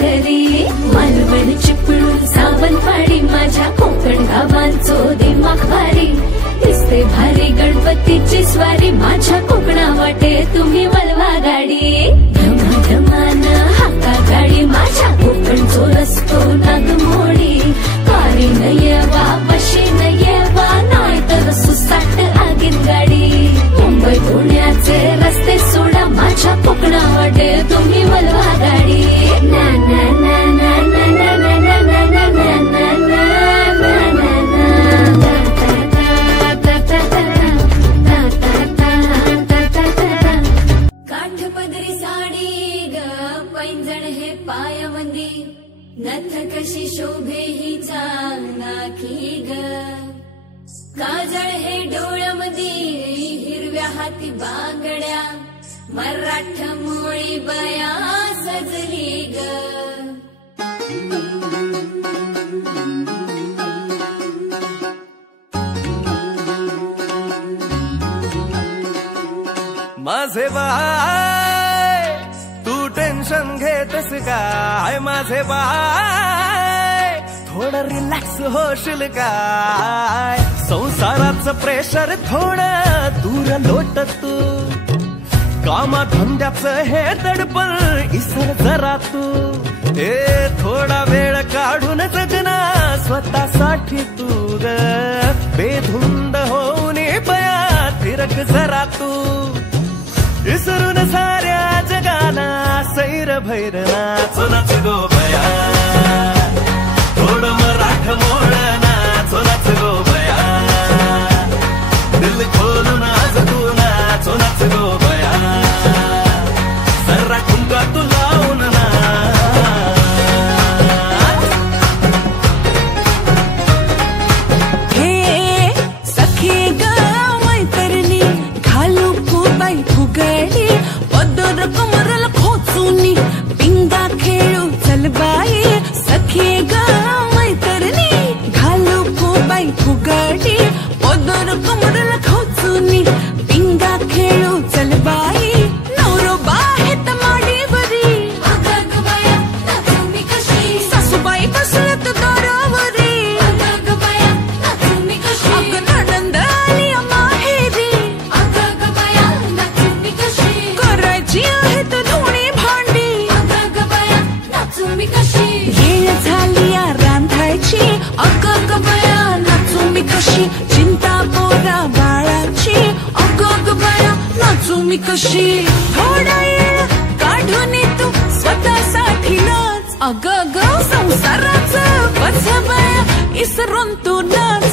घरी मालवण चिपळूण सावंतवाडी माझ्या कोकण गावांचो दिमाग भारी दिसते भारी गणपतीची स्वारी माझ्या कोकणा वाटे तुम्ही वळवा गाडी धमाधमान हाका गाडी माझ्या कोकणचो रस्तो नागमोडी कारी न येवा बशी न येवा नाही तर सुसाट आगीन गाडी मुंबई पुण्याचे रस्ते सोडा माझ्या कोकणा वाटे तुम्ही वळवा गाडी ना ना ना ना ना ना ना ना ना ना ना ना ना काठपदरी साडी ग पैंजण हे पायावंदी नथ कशी शोभे हिचा नाकी ग काजळ हे डोळ्यामध्ये हिरव्या हाती बांगड्या मराठ मोळी बया सजली ग माझे बाय तू टेन्शन घेतस काय माझे बाय थोडं रिलॅक्स होशील काय संसाराचं प्रेशर थोडं दूर लोट तू कामा धंद्याचं हे दडपण इसर जरा तू थोडा वेळ काढून जगना स्वतःसाठी तू बेधुंद होऊन बया फिरक जरा तू विसरून साऱ्या जगाला सैर भैर नाच नाच गो बया थोडं मराठ मोळ नाच नाच गो बया दिल खोलून आज तू नाच नाच गो बया सर्रा ठुमका तू लावून कमरल खोचूनी पिंगा खेळू चल बाई सखी ग मैतरणी घालू बाई फुगडी पदर कमरल खोचूनी पिंगा खेळू चल बाई नवरो बाहेत माडीवरी अगं बाया तुम्ही कशी सासूबाई बसलत दारावरी अगं बाया तुम्ही कशी अगं नणंद आली माहेरी अगं बाया तुम्ही कशी करायची आहेत दोन्ही भांडी अगं बाया तुम्ही कशी येळ झाली रांधायची अगं बाया तुम्ही कशी चिंता पोरा बाळाची अगं बाया तुम्ही कशी थोडा वेळ काढून तू स्वतःसाठी नाच अगं संसाराचं बस बाया इसरून तू नाच